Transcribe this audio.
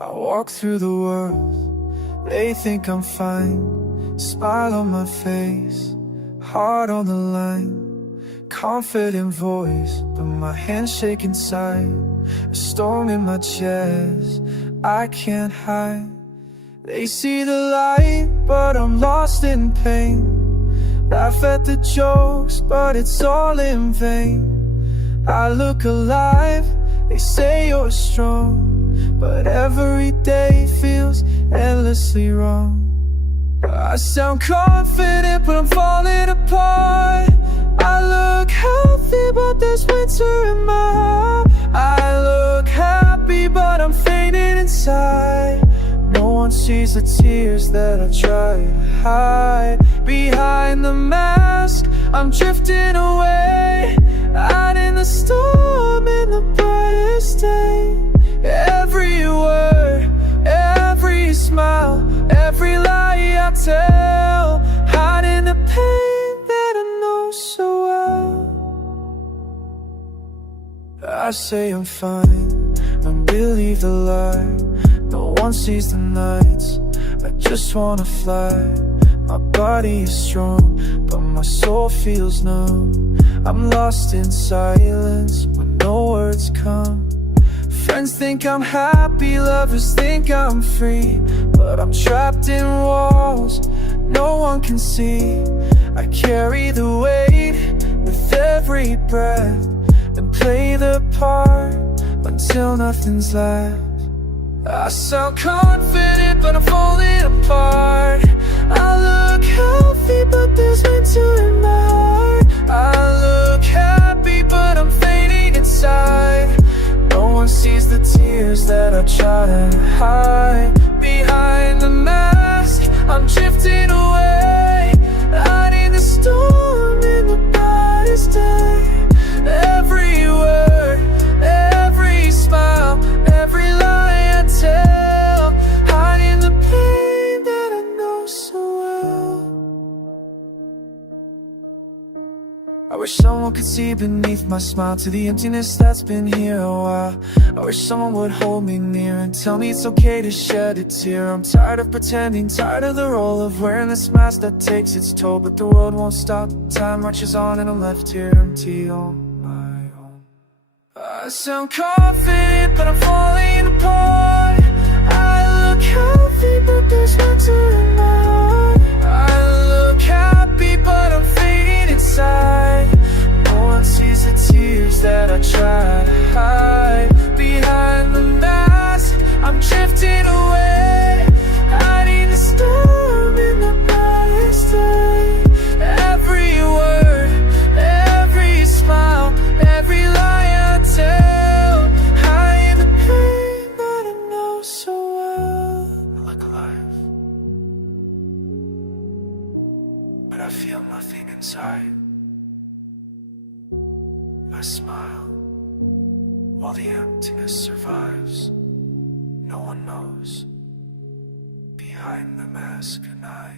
I walk through the world, they think I'm fine. Smile on my face, heart on the line. Confident voice, but my hands shake inside. A storm in my chest, I can't hide. They see the light, but I'm lost in pain. Laugh at the jokes, but it's all in vain. I look alive, they say you're strong, but every day feels endlessly wrong. I sound confident, but I'm falling apart. I look healthy, but there's winter in my heart. I look happy, but I'm fainting inside. No one sees the tears that I try to hide. Behind the mask, I'm drifting away, out in the storm, in the brightest day. Every word, every smile, every lie I tell, hiding the pain that I know so well. I say I'm fine, don't believe the lie. No one sees the nights, I just wanna fly. My body is strong, but my soul feels numb. I'm lost in silence when no words come. Friends think I'm happy, lovers think I'm free, but I'm trapped in walls no one can see. I carry the weight with every breath, and play the part until nothing's left. I sound confident, but I'm falling apart. I look healthy, but there's winter in my heart. I look happy, but I'm fading inside. No one sees the tears that I try to hide. Behind the mask, I'm drifting away, out in the storm, in the brightest day. Every word, every smile, every lie I tell, hiding the pain that I know so well. I wish someone could see beneath my smile, to the emptiness that's been here a while. I wish someone would hold me near and tell me it's okay to shed a tear. I'm tired of pretending, tired of the role of wearing this mask that takes its toll. But the world won't stop, time marches on, and I'm left here empty on my own. I sound confident, but I'm falling apart. I look healthy, but there's winter in my heart. I look happy, but I'm fading inside. No one sees the tears that I try to hide. Behind the mask, I'm drifting away, out in the storm, in the brightest day. Every word, every smile, every lie I tell, hiding the pain that I know so well. I look alive, but I feel nothing inside. I smile while the emptiness survives. No one knows behind the mask, and I